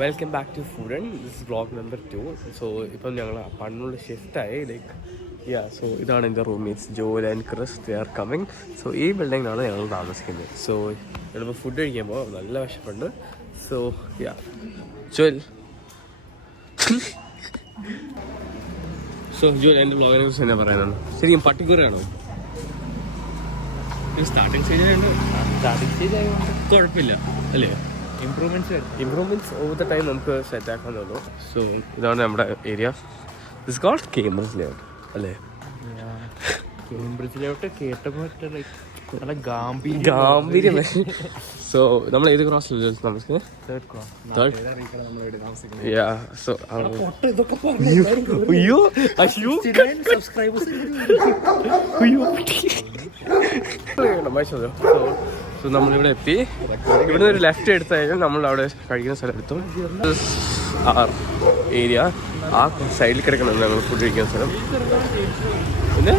Welcome back to food and this vlog number 2. So ഇപ്പം ഞങ്ങൾ പണ്ണുള്ള ഷിഫ്റ്റായി സോ ഇതാണ് എൻ്റെ roommates Joel and Chris. They are coming. So ഈ ബിൽഡിങ്ങിലാണ് ഞങ്ങൾ താമസിക്കുന്നത്. സോ ഞങ്ങളിപ്പോൾ ഫുഡ് കഴിക്കുമ്പോൾ നല്ല വിശപ്പുണ്ട്. സോ ജോൽ എൻ്റെ വ്ളോഗിനെ കുറിച്ച് തന്നെ പറയാനാണ്. ശരിക്കും പട്ടിക്കുറയാണോ? സ്റ്റാർട്ടിങ് സ്റ്റേജിലുണ്ട്. കുഴപ്പമില്ല അല്ലേ? ഇംപ്രൂവ്മെന്റ്സ് ഓവർ ദ ടൈം നമുക്ക് സെറ്റ് ആക്കാന്നുള്ളൂ. സോ ഇതാണ് നമ്മുടെ area. This called Cambridge layout അല്ലേ? കേംബ്രിഡ്ജ് ലേഔട്ട് കേട്ടപ്പോൾ നല്ല ഗാംഭീര്യം. സോ നമ്മൾ ഏത് ക്ലാസ്സിൽ താമസിക്കുന്നത്? സോ സോ നമ്മളിവിടെ എത്തി. ഇവിടുന്ന് ഒരു ലെഫ്റ്റ് എടുത്തു കഴിഞ്ഞാൽ നമ്മൾ അവിടെ കഴിക്കുന്ന സ്ഥലം എടുത്തും. ആർ ഏരിയ ആ സൈഡിൽ കിടക്കണം ഞങ്ങൾ ഫുഡ് കഴിക്കുന്ന സ്ഥലം. പിന്നെ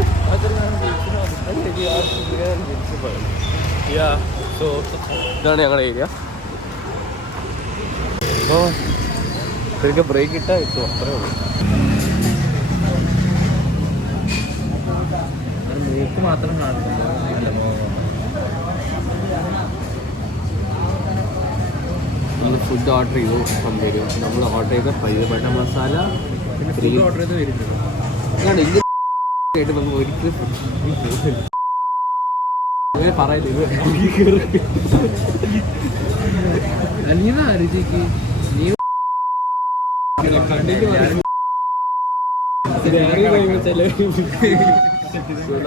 സോ ഇതാണ് ഞങ്ങളുടെ ഏരിയ. അപ്പോൾ ശരിക്കും ബ്രേക്ക് ഇട്ടാൽ കിട്ടും, അത്രേ ഉള്ളൂ. ബ്രേക്ക് മാത്രം കാണുന്നില്ല. നമ്മൾ ഫുഡ് ഓർഡർ ചെയ്തു. വരും നമ്മൾ ഓർഡർ ചെയ്ത പനീർ ബട്ടർ മസാല പിന്നെ ഓർഡർ ചെയ്ത് വരുന്നത് അതാണ്. ഇങ്ങനെ കേട്ട് നമുക്ക് ഒരിക്കലും അങ്ങനെ പറയുന്നത്.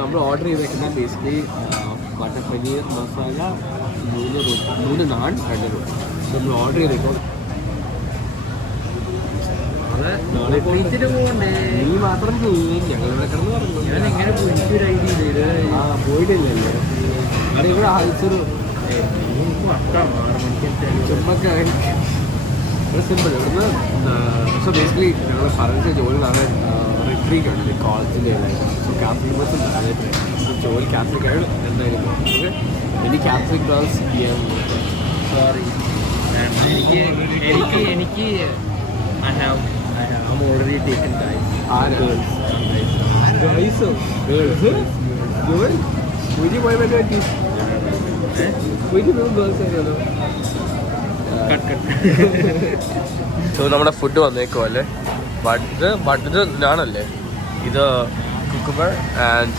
നമ്മൾ ഓർഡർ ചെയ്തേക്കുന്ന ബേസിക്കലി ബട്ടർ പനീർ മസാല 3 നാൻ 2 റോട്ടി. നമ്മൾ ഓർഡർ ചെയ്തേക്കും. നീ മാത്രം ഞങ്ങളിവിടെ കിടന്ന് പറഞ്ഞു. പോയിട്ടില്ലല്ലോ. അത് ഇവിടെ ആഴ്ചൊരു സിമ്പിൾ ഇവിടുന്ന്. സോ ബേസിക്കലി ഞങ്ങൾ പറഞ്ഞ ജോലി നാളെ റിട്രീറ്റ് ഉണ്ട് കോളേജിൻ്റെ. സോ കാത്തലിക് ബസ് ജോലി കാത്തലിക് ആയിട്ട് എന്തായാലും ഇനി കാത്തലിക് ഗേൾസ് ചെയ്യാൻ. സോറി, എനിക്ക് I'm already taken guys. Girls. So നമ്മുടെ ഫുഡ് വന്നേക്കോ അല്ലേ? ബട്ടർ നാണല്ലേ ഇത്? കുക്കുംബർ ആൻഡ്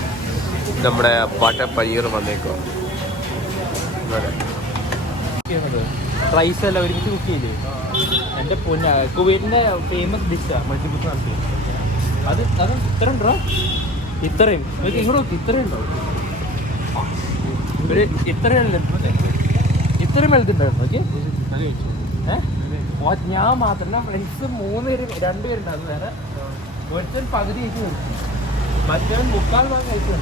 നമ്മുടെ ബട്ടർ പനീർ വന്നേക്കോ. റൈസ് എല്ലാം ഒരുമിച്ച് കുക്ക് ചെയ്യില്ലേ? എൻ്റെ പൊന്ന കുവൈറ്റിൻ്റെ ഫേമസ് ഡിഷാണ് മൾട്ടിപ്പിൾ നടത്തി. അത് ഇത്ര ഉണ്ടോ? ഇത്രയും ഇങ്ങോട്ട് നോക്കി. ഇത്രയും ഉണ്ടാവും. ഒരു ഇത്രയും വലുതുണ്ടായിരുന്നു. ഓക്കെ, ഞാൻ മാത്രമല്ല ഫ്രണ്ട്സ് 3 പേര് 2 പേരുണ്ടായിരുന്നു. വേറെ ഒരുത്തൻ പകുതി കഴിച്ച് കൊടുത്തു, മറ്റവൻ 3/4 ഭാഗം കഴിച്ചു.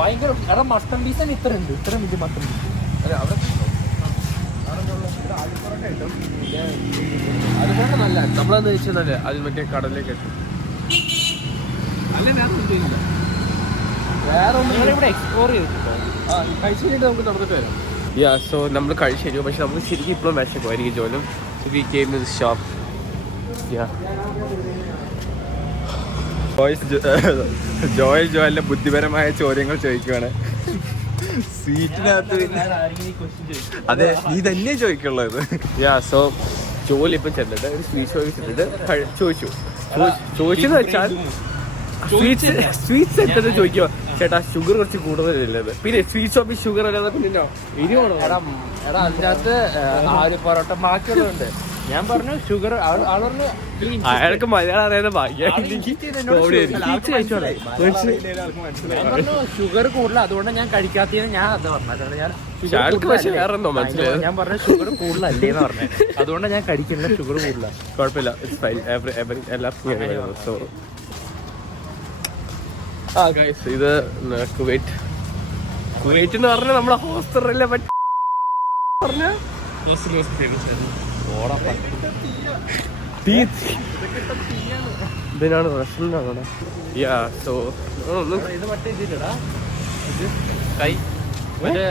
ഭയങ്കര എടാ മട്ടൺ പീസാണ്. ഇത്രയും വലിയ മട്ടൺ പീസ്. അതെ, അവിടെ അതുകൊണ്ട് നല്ല നമ്മളെന്ന് വെച്ചാൽ അത് മറ്റേ കടലിലേക്ക് എത്തും. അല്ല വേറെ ഇവിടെ എക്സ്പ്ലോർ ചെയ്തിട്ടുണ്ടോ? കഴിച്ചു കഴിഞ്ഞിട്ട് നമുക്ക് നടന്നിട്ട് വരാം. സോ നമ്മൾ കഴിച്ചു കഴിഞ്ഞു. പക്ഷെ നമുക്ക് ശരിക്കും ഇപ്പോഴും വിശക്കുമായിരിക്കും ജോലും. So we came to this shop. ജോയലിന്റെ ബുദ്ധിപരമായ ചോദ്യങ്ങൾ ചോദിക്കുകയാണ്. സ്വീറ്റിനകത്ത് അതെ നീ തന്നെ ചോദിക്കുള്ളത്. സോ ജോലി ഇപ്പം ചെന്നിട്ട് ഒരു സ്വീറ്റ് ഷോപ്പിൽ ചെന്നിട്ട് ചോദിച്ചെന്ന് വെച്ചാൽ സ്വീറ്റ്സ് എത്ര ചോദിക്കുമോ ചേട്ടാ ഷുഗർ കുറച്ച് കൂടുതലുള്ളത്. പിന്നെ സ്വീറ്റ് ഷോപ്പിൽ ഷുഗർ അല്ലാതെ പിന്നെ ഇരിയാണോ? എടാ അതിനകത്ത് ആര് പൊറോട്ട ബാക്കിയുള്ളതുണ്ട്. ഞാൻ പറഞ്ഞു ഷുഗർ. അയാൾക്ക് മലയാളം അറിയാതെ ഷുഗർ കൂടുതൽ, അതുകൊണ്ട് ഞാൻ കഴിക്കാത്തത്. ഞാൻ അത് പറഞ്ഞത് ഞാൻ പറഞ്ഞ ഷുഗർ കൂടുതലല്ലേന്ന് പറഞ്ഞു. അതുകൊണ്ട് ഞാൻ കഴിക്കില്ല. ഷുഗർ കൂടുതല. കുഴപ്പമില്ല. ഇത് കുവൈറ്റ് എന്ന് പറഞ്ഞാൽ നമ്മുടെ ഹോസ്റ്റലിലെ പറഞ്ഞ ഇതിനാണ് റെസ്റ്റോറൻ്റ് ആണ്. സോ ഇത് മറ്റേ ഇതില്ലടാ, ഇത് കൈ മറ്റേ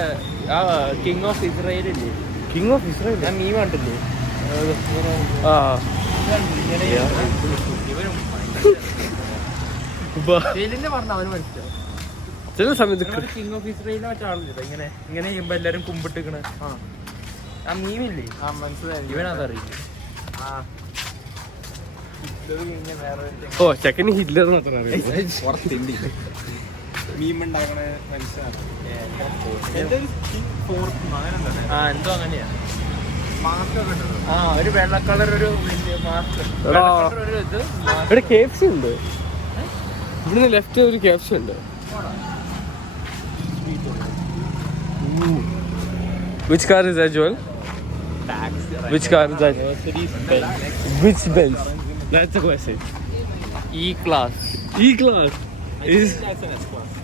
കിങ് ഓഫ് ഇസ്രായേൽ ഇല്ലേ? കിങ് ഓഫ് ഇസ്രായേൽ ഞാൻ മീൻ കണ്ടില്ലേ? ആ പറഞ്ഞ അവന് മനസ്സിലാവും. ചില സമയത്ത് കിങ് ഓഫ് ഇസ്രയേലിനെ മറ്റേ ആളില്ല, ഇങ്ങനെ ഇങ്ങനെ ചെയ്യുമ്പോ എല്ലാരും കുമ്പിട്ടിക്കണ ആ മീമില്ലേ, മനസ്സിലായി, ഇവനതറിയില്ല. ഓ ചെക്കന് ഹിറ്റ്ലർ മാത്രം അറിയാം. എന്തോ അങ്ങനെയാ. ആ ഒരു വെള്ള കളർ ഒരു മാസ്ക്. ഇവിടെ KFC ഉണ്ട്. ഇവിടുന്ന് ലെഫ്റ്റ് ഒരു KFC ഉണ്ട്. Which car is that, Joel? Which car is that? Which Benz? That's the question. E-Class. E-Class is...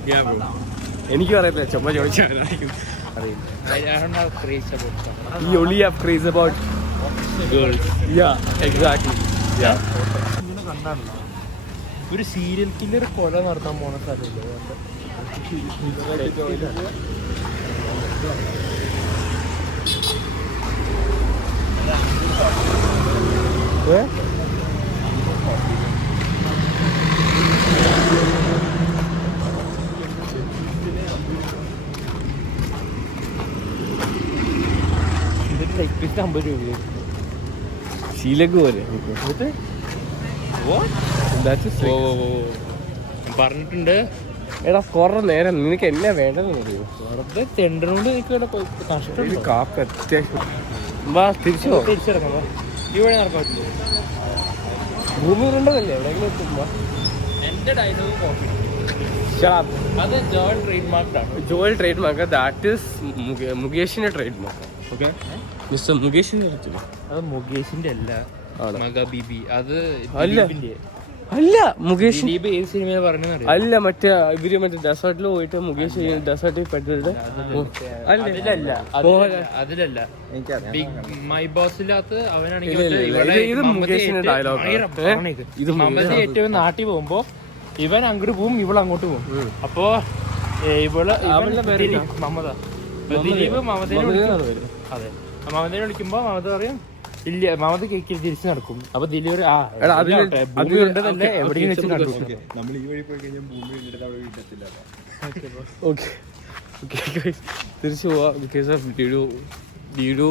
Yeah, bro. എനിക്ക് അറിയത്തില്ല, ചുമ്മാ ചോദിച്ചാൽ You only have craze about girls. Yeah, exactly. Yeah. ഒരു serial killer കൊല നടത്താൻ പോണ സ്ഥലമില്ല. ശീലക്ക് പോലെ പറഞ്ഞിട്ടുണ്ട്. എടാ കുറേ നേരം നിനക്ക് എന്നാ വേണ്ടതെന്ന് അറിയോ? വെറുതെ തെണ്ടനോണ്ട് എനിക്ക് കഷ്ടം. കാപ്പ് അത്യാവശ്യം. വാ തിരിച്ചോ, തിരിച്ചിറങ്ങാം. ഇവിടെ നടക്കാൻ പറ്റില്ല. ഭൂമി ഉണ്ടതല്ലേ എവിടെയെങ്കിലും എത്തുമ്പോ. എന്റെ ഡയലോഗ് കോപ്പി അത് ജോയൽ ട്രേഡ് മാർക്കാണ്. Joel trade mark. That is മുകേഷിന്റെ ട്രേഡ് മാർക്ക്. ഓക്കെ, മിസ്റ്റർ മുകേഷിന്റെ അത് മുകേഷിന്റെ അല്ല, മഗ ബിബി. അത് അല്ല മുകേഷ് ഏത് സിനിമയിൽ പറഞ്ഞ അല്ല, മറ്റേ ഇവര് മറ്റേ ഡെസേർട്ടിൽ പോയിട്ട് മുകേഷ് ഡെസേർട്ടിൽ പെട്ടിട്ട് അതിലല്ല മൈ ബോസിനകത്ത് അവനാണെങ്കിൽ ഇത് മുകേഷിന്റെ ഡയലോഗ്. ഇത് മമത ഏറ്റവും നാട്ടിൽ പോകുമ്പോ ഇവൻ അങ്ങോട്ട് പോവും, ഇവൾ അങ്ങോട്ട് പോവും. അപ്പോ ഇവള് മമത ദിലീപ് മമതനെ വിളിക്കും. അതെ, മമതനെ വിളിക്കുമ്പോ മമത പറയും ഇല്ല, മമത കേക്ക് തിരിച്ചു നടക്കും. അപ്പൊ ദിലീപ് എവിടെയും വെച്ച് കണ്ടു. തിരിച്ചു പോവാ ബിക്കോസ് ഓഫ് ഡിഡു